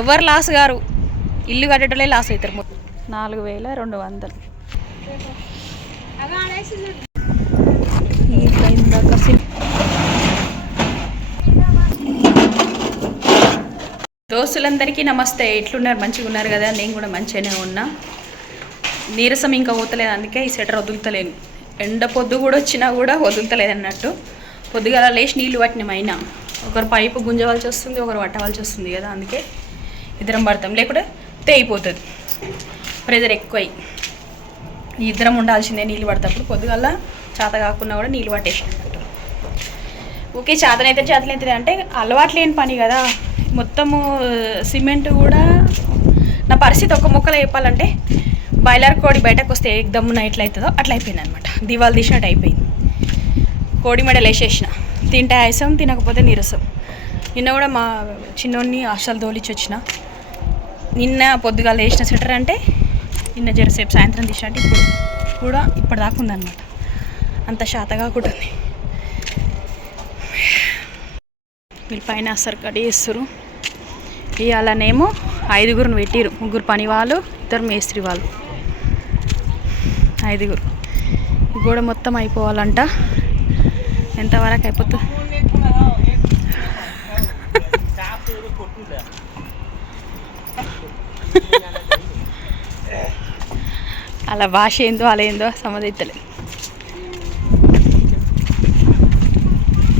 ఎవరు లాస్ గారు? ఇల్లు కట్టేటోళ్ళే లాస్ అవుతారు నాలుగు వేల రెండు వందలు. దోస్తులందరికీ నమస్తే. ఎట్లున్నారు? మంచిగా ఉన్నారు కదా? నేను కూడా మంచిగానే ఉన్నా. నీరసం ఇంకా పోతలేదు. అందుకే ఈ స్వెటర్ వదులుతలేను. ఎండ పొద్దు కూడా వచ్చినా కూడా వదులుతలేదు అన్నట్టు. పొద్దుగాల లేచి నీళ్ళు పట్టినమైనా ఒకరు పైపు గుంజవలసి వస్తుంది ఒకరు పట్టవలసి వస్తుంది కదా అందుకే. ఇద్దరం పడతాం. లేకుంటే తేయిపోతుంది. ప్రెజర్ ఎక్కువై. ఇద్దరం ఉండాల్సిందే నీళ్ళు పడతప్పుడు పొద్దుగల చేత కాకుండా కూడా నీళ్ళు పట్టేసి ఓకే చేతనైతే చేతనైతే అంటే అలవాటు లేని పని కదా. మొత్తము సిమెంట్ కూడా నా పరిస్థితి ఒక ముక్కలు చెప్పాలంటే బాయిలర్ కోడి బయటకు వస్తే దమ్మున ఎట్లయితుందో అట్లా అయిపోయింది అనమాట దివాలు తీసినట్టు అయిపోయింది. కోడి మెడలు వేసేసిన. తింటే ఆయాసం తినకపోతే నీరసం. నిన్న కూడా మా చిన్నోడిని హాస్టల్ తోలిచ్చి వచ్చిన నిన్న పొద్దుగాల వేసిన స్వెటర్ అంటే నిన్న జరసేపు సాయంత్రం తీసినట్టు ఇప్పుడు కూడా ఇప్పటిదాకా ఉందన్నమాట. అంత శాతగా కుటుంది వీళ్ళు పైన అసలు కడి చేస్తారు ఇవాళనేమో ఐదుగురుని పెట్టిరు. ముగ్గురు పని వాళ్ళు ఇద్దరు మేస్త్రి వాళ్ళు ఐదుగురు గోడ మొత్తం అయిపోవాలంట. ఎంతవరకు అయిపోతుంది అలా భాష ఏందో అలా ఏందో సమదిద్దలేదు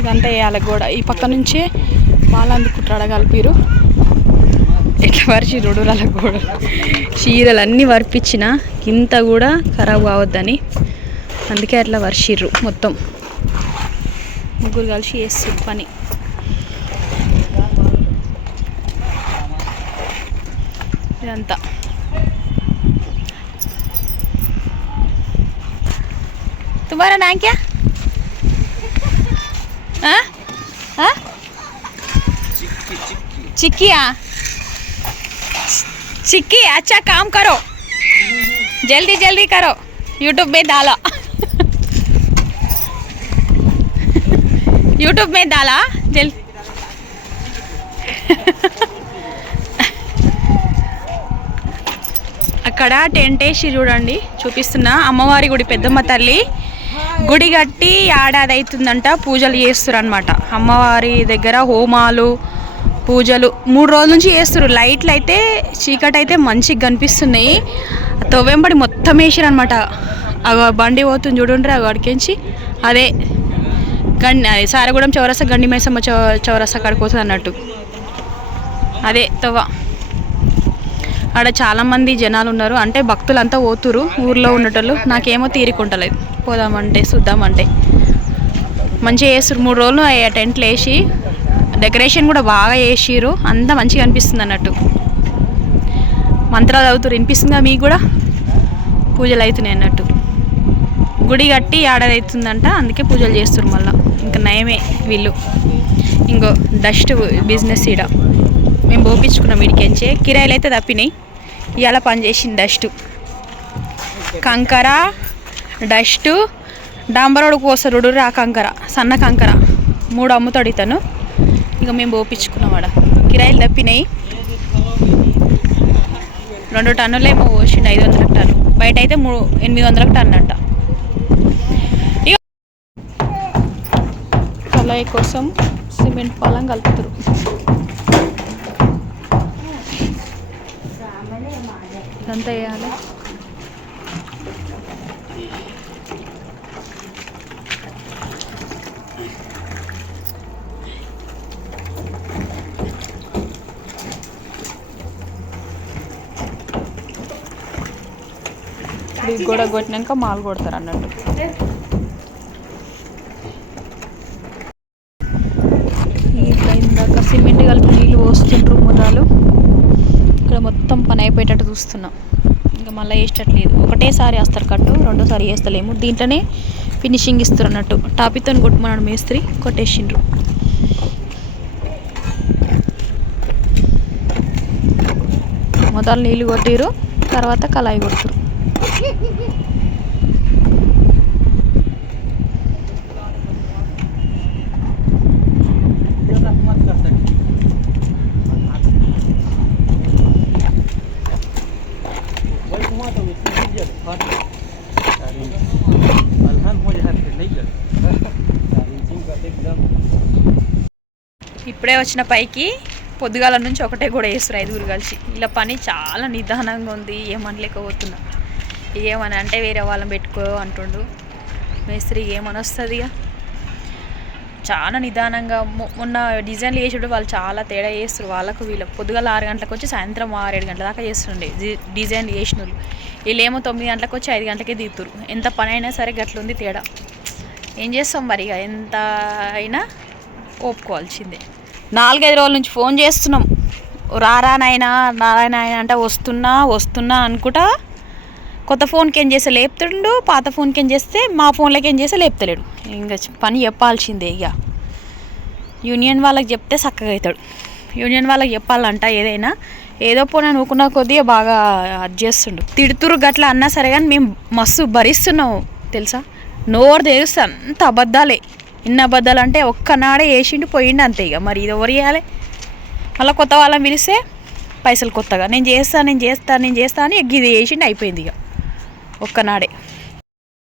ఇదంతా వేయాలి గోడ. ఈ పక్క నుంచే వాళ్ళందుకు కుట్రాడ కలిపిరు ఎట్లా వరిచిరు వాళ్ళ గోడ. చీరలు అన్నీ వరిపించిన ఇంత కూడా ఖరాబ్ కావద్దని. అందుకే అట్లా వర్షిర్రు మొత్తం. ముగ్గురు కలిసి చేస్తారు పని. ఇదంతా. तुम्हारा नाम क्या हाँ हाँ चिक्किया चिक्की अच्छा काम करो जल्दी जल्दी करो यूट्यूब में डाला यूट्यूब में डाला जल అక్కడ టెంట్ వేసి చూడండి చూపిస్తున్నా అమ్మవారి గుడి పెద్దమ్మ తల్లి గుడి కట్టి ఏడాది అవుతుందంట పూజలు చేస్తారనమాట అమ్మవారి దగ్గర హోమాలు పూజలు మూడు రోజుల నుంచి చేస్తారు లైట్లు అయితే చీకటి అయితే మంచిగా కనిపిస్తున్నాయి. తొవ్వెంబడి మొత్తం వేసారు అనమాట బండి పోతుంది చూడండి అక్కడికించి అదే గండి అదే సారగూడెం చౌరస్తా గండి మైసమ్మ చౌ చౌరస్తా అక్కడికి పోతుంది అన్నట్టు. అదే తవ్వ. ఆడ చాలామంది జనాలు ఉన్నారు. అంటే భక్తులంతా పోతురు ఊర్లో ఉండేటోళ్ళు. నాకేమో తీరికుంటలేదు పోదామంటే చూద్దామంటే. మంచిగా వేసారు మూడు రోజులు ఆ టెంట్లు వేసి డెకరేషన్ కూడా బాగా వేసిరు అంతా మంచిగా అనిపిస్తుంది అన్నట్టు. మంత్రాలు చదువుతారు వినిపిస్తుందా మీకు కూడా? పూజలు అవుతున్నాయి అన్నట్టు. గుడి కట్టి ఏడాది అవుతుందంట. అందుకే పూజలు చేస్తారు మళ్ళీ. ఇంకా నయమే వీళ్ళు. ఇంకో డస్ట్ బిజినెస్ ఈడ. మేము పోపించుకున్నాం ఇడికెంచే కిరాయిలు అయితే తప్పినాయి. ఇవాళ పనిచేసింది డస్ట్. కంకర డస్ట్ డాంబరోడు కోసరుడు రా కంకర సన్న కంకర. మూడు అమ్ముతాడు ఇతను. ఇక మేము పోపించుకున్నాం ఆడ. కిరాయిలు తప్పినాయి. రెండు టన్నులేమో పోసిండు ఐదు వందల టన్ను. బయట అయితే మూడు ఎనిమిది వందల టన్ను అంట. ఇక కళాయి కోసం సిమెంట్ పొలం కలుపుతారు. ఇదంతా వేయాలి. ఇది కూడా కొట్టినాక మాలు కొడతారు అన్నట్టు. ఇట్లా ఇందాక సిమెంట్ కలిపి నీళ్ళు పోస్తుండ్రు మురాలు. ఇక్కడ మొత్తం పని అయిపోయేటట్టు చూస్తున్నాం. ఇంకా మళ్ళీ వేసేటట్లేదు ఒకటేసారి వేస్తారు కట్టు రెండోసారి వేస్తలేము దీంట్లోనే ఫినిషింగ్ ఇస్తారు అన్నట్టు. టాపితో కొట్టమన్నాడు మేస్త్రి కొట్టేసిండ్రు. మొదలు నీళ్ళు కొట్టిరు తర్వాత కళాయి కొడుతురు ఇప్పుడే వచ్చిన పైకి పొద్దుగాల నుంచి ఒకటే కూడా వేస్తారు ఐదుగురు కలిసి. ఇలా పని చాలా నిదానంగా ఉంది ఏమనలేకపోతున్నా. ఏమని అంటే వేరే వాళ్ళని పెట్టుకో అంటుండు. మేస్త్రి ఏమనొస్తుంది ఇక చాలా నిదానంగా మొన్న డిజైన్లు వేసేటప్పుడు వాళ్ళు చాలా తేడా చేస్తారు వాళ్ళకు వీళ్ళు. పొద్దుగాల ఆరు గంటలకు వచ్చి సాయంత్రం ఆరు ఏడు గంటల దాకా చేస్తుండే డిజైన్లు వేసిన వాళ్ళు వీళ్ళేమో తొమ్మిది గంటలకు వచ్చి ఐదు గంటలకే దిగుతారు ఎంత పని అయినా సరే గట్లుంది తేడా. ఏం చేస్తాం మరి ఇక ఎంత అయినా ఒప్పుకోవాల్సిందే. నాలుగైదు రోజుల నుంచి ఫోన్ చేస్తున్నాం. రారా నాయనా నారాయణ అంటే వస్తున్నా వస్తున్నా అనుకుంటా కొత్త ఫోన్కి ఏం చేస్తే లేపుతుండు పాత ఫోన్కి ఏం చేస్తే మా ఫోన్లోకి ఏం చేస్తే లేపుతలేడు. ఇంకా పని చెప్పాల్సిందే ఇక యూనియన్ వాళ్ళకి చెప్తే చక్కగా అవుతాడు యూనియన్ వాళ్ళకి చెప్పాలంట ఏదైనా ఏదో పోనీ నూకున్న కొద్దిగా బాగా అది చేస్తుండు. తిడుతురు గట్ల అన్నా సరే కానీ మేము మస్తు భరిస్తున్నాం తెలుసా? నోరు తెరుస్తే అంత అబద్ధాలే. ఇన్ని అబద్ధాలు అంటే ఒక్కనాడే వేసిండు పోయిండు అంతే ఇక. మరి ఇది ఎవరు చేయాలి? మళ్ళీ కొత్త వాళ్ళని పిలిస్తే పైసలు కొత్తగా. నేను చేస్తా నేను చేస్తా నేను చేస్తా అని ఇది వేసిండు అయిపోయింది ఇక. ఒక్కనాడే.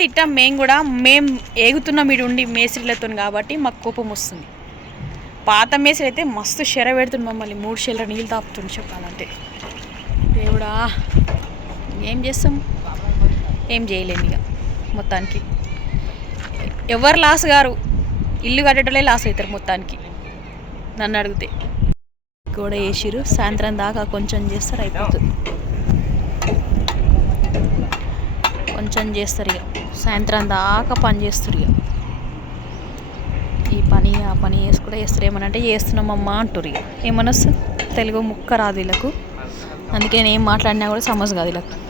ఇట్లా మేము కూడా మేము ఏగుతున్నాం ఇటు ఉండి మేస్త్రీలతో కాబట్టి మాకు కోపం వస్తుంది. పాత మేస్త్రి అయితే మస్తు షెర పెడుతుంది మమ్మల్ని. మూడు షెల్ల నీళ్ళు తాపుతుంది చెప్పాలంటే. దేవుడా ఏం చేస్తాం? ఏం చేయలేము ఇక మొత్తానికి. ఎవరు లాస్ గారు? ఇల్లు కట్టడలే లాస్ అవుతారు మొత్తానికి. నన్ను అడిగితే. గోడ వేసిరు సాయంత్రం దాకా కొంచెం చేస్తారు అయిపోతుంది. కొంచెం చేస్తారు ఇక. సాయంత్రం దాకా పని చేస్తారు ఇక. ఈ పని ఆ పని చేసి కూడా చేస్తారు ఏమనంటే చేస్తున్నామమ్మా అంటారు ఇక. ఏమనొస్తుంది వస్తుంది తెలుగు ముక్క రాదు వీళ్ళకు. అందుకే నేను ఏం మాట్లాడినా కూడా సమస్య కాదు వీళ్ళకు.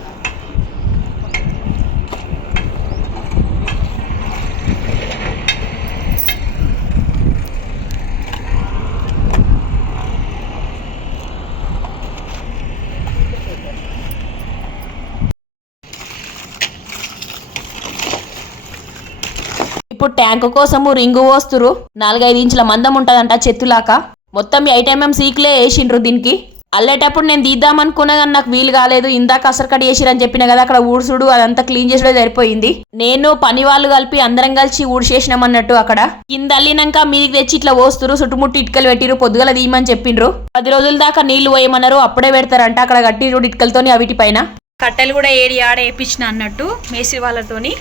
ట్యాంకు కోసము రింగు పోస్తురు నాలుగైదు ఇంచుల మందం ఉంటదంట చెత్తులాక మొత్తం ఎయిట్ ఎంఎం సీక్లే వేసిండ్రు దీనికి. అల్లేటప్పుడు నేను తీద్దామనుకున్నా కానీ నాకు వీలు కాలేదు. ఇందాక అసరకట్ చేసిరని చెప్పిన కదా అక్కడ ఊడ్చుడు అదంతా క్లీన్ చేసుడే సరిపోయింది. నేను పని వాళ్ళు కలిపి అందరం కలిసి ఊడ్చేసినామన్నట్టు అక్కడ. కింద అల్లినాక మీదికి తెచ్చి ఇట్లా పోస్తురు చుట్టుముట్టు ఇటుకలు పెట్టిరు పొద్దుగల తీయమని చెప్పిండ్రు. పది రోజుల దాకా నీళ్ళు పోయమన్నారు అప్పుడే పెడతారంట అక్కడ కట్టిరు ఇటుకలతోని అవిటి పైన కట్టెలు కూడా ఏడి ఆడ వేయించిన అన్నట్టు మేసి వాళ్ళతోని.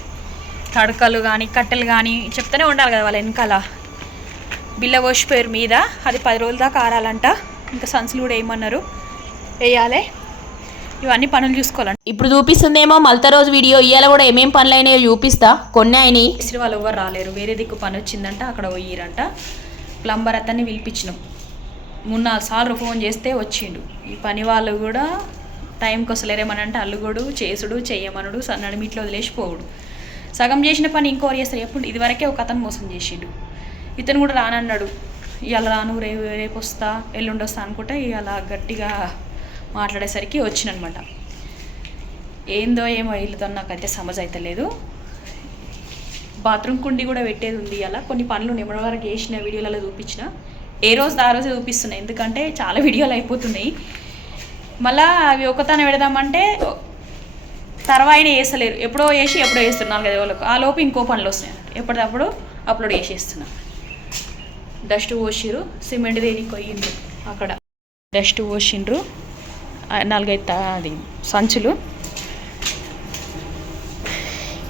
తడకలు కానీ కట్టెలు కానీ చెప్తూనే ఉండాలి కదా వాళ్ళ వెనకాల. బిల్ల పోసిపోయారు మీద అది పది రోజుల దాకా ఆరాలంట. ఇంకా సన్సులు కూడా వేయమన్నారు వేయాలి. ఇవన్నీ పనులు చూసుకోవాలంట. ఇప్పుడు చూపిస్తుందేమో మల్త రోజు వీడియో ఇవాళ కూడా ఏమేం పనులు అయినాయో చూపిస్తా. కొన్ని అయినాయి. మేస్త్రి వాళ్ళు ఎవరు రాలేరు. వేరే దిక్కు పని వచ్చిందంట అక్కడ పోయిరంట. ప్లంబర్ అతన్ని పిలిపించినాం. మూడు నాలుగు సార్లు ఫోన్ చేస్తే వచ్చిండు. ఈ పని వాళ్ళు కూడా టైంకి వస్తలేరేమనంటే అల్లుగోడు చేసుడు చెయ్యమనుడు సన్నడి మీట్లో వదిలేసిపోవుడు సగం చేసిన పని ఇంకోరు చేస్తారు. ఎప్పుడు ఇదివరకే ఒక అతను మోసం చేసిండు. ఇతను కూడా రానన్నాడు. ఇవాళ రాను రేపు రేపు వస్తా ఎల్లుండి వస్తా అనుకుంటే అలా గట్టిగా మాట్లాడేసరికి వచ్చినమాట ఏందో ఏమో వీళ్ళతో నాకైతే సమజ్ అయితే లేదు. బాత్రూమ్ కుండి కూడా పెట్టేది ఉంది అలా కొన్ని పనులు నిమ్మడి వరకు చేసిన వీడియోలలో చూపించిన. ఏ రోజు ఆ రోజే చూపిస్తున్నాయి. ఎందుకంటే చాలా వీడియోలు అయిపోతున్నాయి. మళ్ళీ అవి ఒకతాన పెడదామంటే తర్వాత వేస్తలేరు. ఎప్పుడో వేసి ఎప్పుడో వేస్తున్నారు నాలుగైదు వాళ్ళకు ఆ లోపు ఇంకో పనులు వస్తాయి ఎప్పటికప్పుడు అప్లోడ్ చేసేస్తున్నా డస్ట్ పోసిరు సిమెంట్ దేనికి కొయ్యిండ్రు అక్కడ డస్ట్ పోసిండ్రు. నాలుగైదు అది సంచులు.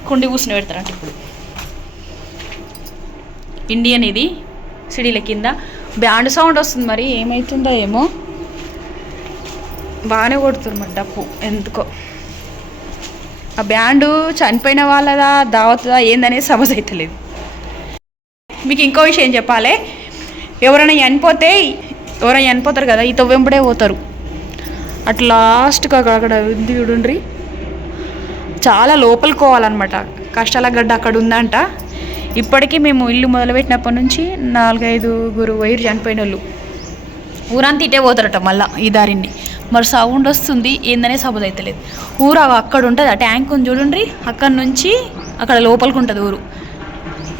కుండి కూర్చుని పెడతారంట ఇప్పుడు. ఇండియన్ ఇది సిడీల కింద. బ్యాండ్ సౌండ్ వస్తుంది మరి. ఏమవుతుందో ఏమో. బాగానే కొడుతుంది మరి డప్పు. ఎందుకో. ఆ బ్యాండు చనిపోయిన వాళ్ళదా దావతదా ఏందనేది సమజ్ అవుతలేదు మీకు ఇంకో విషయం చెప్పాలి. ఎవరైనా చనిపోతే ఎవరైనా చనిపోతారు కదా ఈ తవ్వెంపుడే పోతారు. అట్లా లాస్ట్కి అక్కడ అక్కడ ఉంది చూడండి. చాలా లోపలికి పోవాలన్నమాట. కష్టాల గడ్డ అక్కడ ఉందంట. ఇప్పటికీ మేము ఇల్లు మొదలుపెట్టినప్పటి నుంచి నాలుగైదుగురు వైరు చనిపోయిన వాళ్ళు ఊరంతా ఇటే పోతారట మళ్ళీ ఈ దారిని. మరి సౌండ్ వస్తుంది ఏందనే సబుద్ అవుతలేదు ఊరు అక్కడ ఉంటుంది ఆ ట్యాంక్ ఉంది చూడండి. అక్కడ నుంచి అక్కడ లోపలికి ఉంటుంది ఊరు.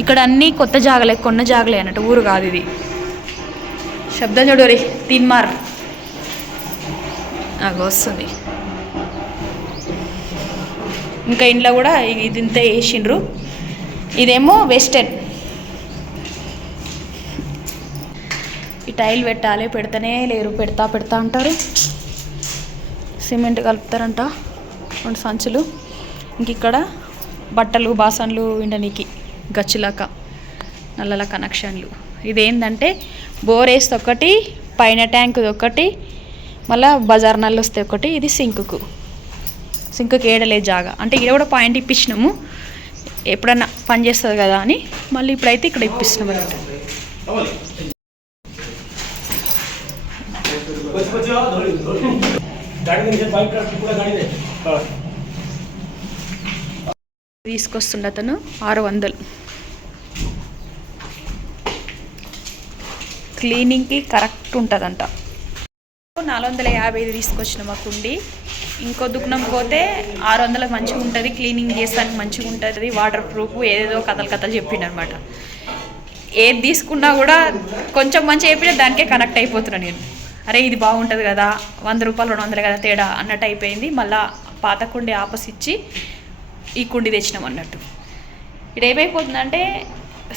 ఇక్కడ అన్నీ కొత్త జాగలే కొన్న జాగలే అన్నట్టు ఊరు కాదు ఇది. శబ్దం చూడరి తిన్మార్ అగో వస్తుంది. ఇంకా ఇంట్లో కూడా ఇది ఇంత వేసిండ్రు ఇదేమో వెస్టర్న్ ఈ టైల్ పెట్టాలి పెడతానే లేరు పెడతా పెడతా అంటారు. సిమెంట్ కలుపుతారంట రెండు సంచులు. ఇంక ఇక్కడ బట్టలు బాసన్లు విండనీకి గచ్చులాక నల్లల కనెక్షన్లు. ఇదేంటంటే బోర్ వేస్తే ఒకటి పైన ట్యాంక్ ఒకటి మళ్ళీ బజార్ నల్లు వస్తే ఒకటి ఇది సింకుకు. సింకుకి ఏడలే జాగా. అంటే ఇది కూడా పాయింట్ ఇప్పించినాము. ఎప్పుడన్నా పని చేస్తుంది కదా అని మళ్ళీ ఇప్పుడైతే ఇక్కడ ఇప్పిస్తున్నాం అనమాట తీసుకొస్తుండే అతను ఆరు వందలు. క్లీనింగ్కి కరెక్ట్ ఉంటుందంట. నాలుగు వందల యాభై ఐదు తీసుకొచ్చిన మా కుండి. ఇంకో దుకాణం పోతే ఆరు వందలకు మంచిగా ఉంటుంది. క్లీనింగ్ చేస్తానికి మంచిగా ఉంటుంది. వాటర్ ప్రూఫ్ ఏదేదో కథలు కథలు చెప్పిండు అనమాట ఏది తీసుకున్నా కూడా కొంచెం మంచిగా చెప్పినా దానికే కనెక్ట్ అయిపోతున్నా నేను. అరే ఇది బాగుంటుంది కదా వంద రూపాయలు రెండు వందలు కదా తేడా అన్నట్టు అయిపోయింది. మళ్ళా పాత కుండి ఆపస్ ఇచ్చి ఈ కుండి తెచ్చినాం అన్నట్టు. ఇక్కడ ఏమైపోతుందంటే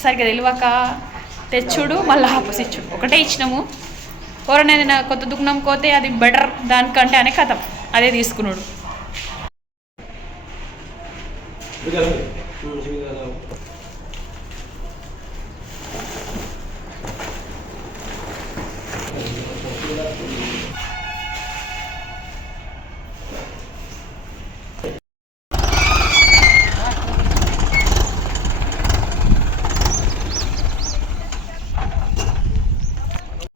సరిగ్గా తెలియక తెచ్చుడు మళ్ళీ ఆపసిచ్చుడు ఒకటే ఇచ్చినాము. ఎవరైనా కొత్త దుకాణం పోతే అది బెటర్ దానికంటే అనే కథం. అదే తీసుకున్నాడు.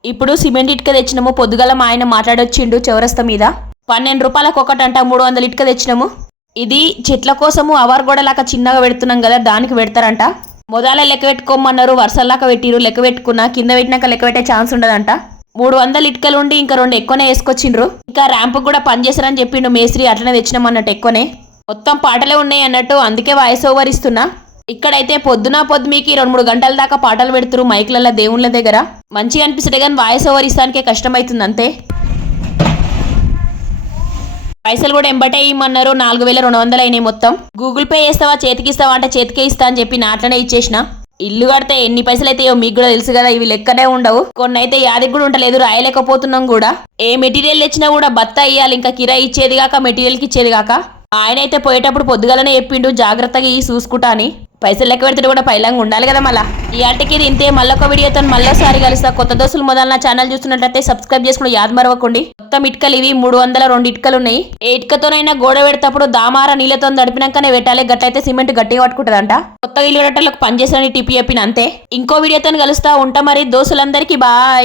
ఇప్పుడు సిమెంట్ ఇటుక తెచ్చినాము పొద్దుగల మా ఆయన మాట్లాడొచ్చిండు చౌరస్త మీద. పన్నెండు రూపాయలకు ఒకటంట మూడు వందల ఇటుక తెచ్చినాము. ఇది చెట్ల కోసము అవర్ గోడలాగా చిన్నగా పెడుతున్నాం కదా దానికి పెడతారంట. మొదల లెక్క పెట్టుకోమన్నారు వరుసలాగా పెట్టిరు లెక్క పెట్టుకున్నా కింద పెట్టినాక లెక్క పెట్టే ఛాన్స్ ఉండదంట. మూడు వందల ఇటుకలు ఉండి ఇంకా రెండు ఎక్కువనే వేసుకొచ్చిండ్రు. ఇంకా ర్యాంప్ కూడా పనిచేస్తారని చెప్పిండు మేస్త్రి అట్లనే తెచ్చినాం అన్నట్టు ఎక్కువనే. మొత్తం పాటలే ఉన్నాయి అన్నట్టు అందుకే వాయిస్ ఓవర్ ఇస్తున్నా. ఇక్కడైతే పొద్దున పొద్దుమీకి రెండు మూడు గంటల దాకా పాటలు పెడుతురు మైక్లలో దేవుళ్ళ దగ్గర. మంచిగా అనిపిస్తుంది కానీ వాయిస్ ఓవర్ ఇస్తానికే కష్టమవుతుంది అంతే. పైసలు కూడా ఎంబటే ఇమ్మన్నారు నాలుగు వేల రెండు వందలు అయినాయి మొత్తం. గూగుల్ పే చేస్తావా చేతికి ఇస్తావా అంటే చేతికే ఇస్తా అని చెప్పి నాట్లనే ఇచ్చేసిన. ఇల్లు కడితే ఎన్ని పైసలు అయితే మీకు కూడా తెలుసు కదా ఇవి లెక్కనే ఉండవు. కొన్ని అయితే యాదికి కూడా ఉండలేదు రాయలేకపోతున్నాం కూడా. ఏ మెటీరియల్ తెచ్చినా కూడా బత్త ఇయ్యాలి ఇంకా కిరా ఇచ్చేది కాక మెటీరియల్కి ఇచ్చేది కాక. ఆయన అయితే పోయేటప్పుడు పొద్దుగాలనే చెప్పిండు జాగ్రత్తగా ఈ చూసుకుంటా అని. పైసలు లెక్క పెడితే కూడా పైలంగా ఉండాలి కదా మళ్ళా. ఈ ఆటకి ఇది ఇంతే మళ్ళొక వీడియోతో మళ్ళోసారి కలుస్తా. కొత్త దోస్తులు మొదలు నా ఛానల్ చూస్తున్నట్లయితే సబ్స్క్రైబ్ చేసుకుని యాద్ మరవకండి. మొత్తం ఇటుకలు ఇవి మూడు వందల రెండు ఇటుకలు ఉన్నాయి. ఏ ఇటుకతోనైనా గోడ పెడతప్పుడు దామార నీళ్ళతో దడిపినాకనే పెట్టాలి. గట్లయితే సిమెంట్ గట్టిగా పట్టుకుంటుందంట. కొత్త ఇల్లు కట్టలకు పనిచేసిన టిప్ చెప్పిన అంతే. ఇంకో వీడియోతో కలుస్తా. ఉంటా మరి. దోస్తులందరికీ బాయ్.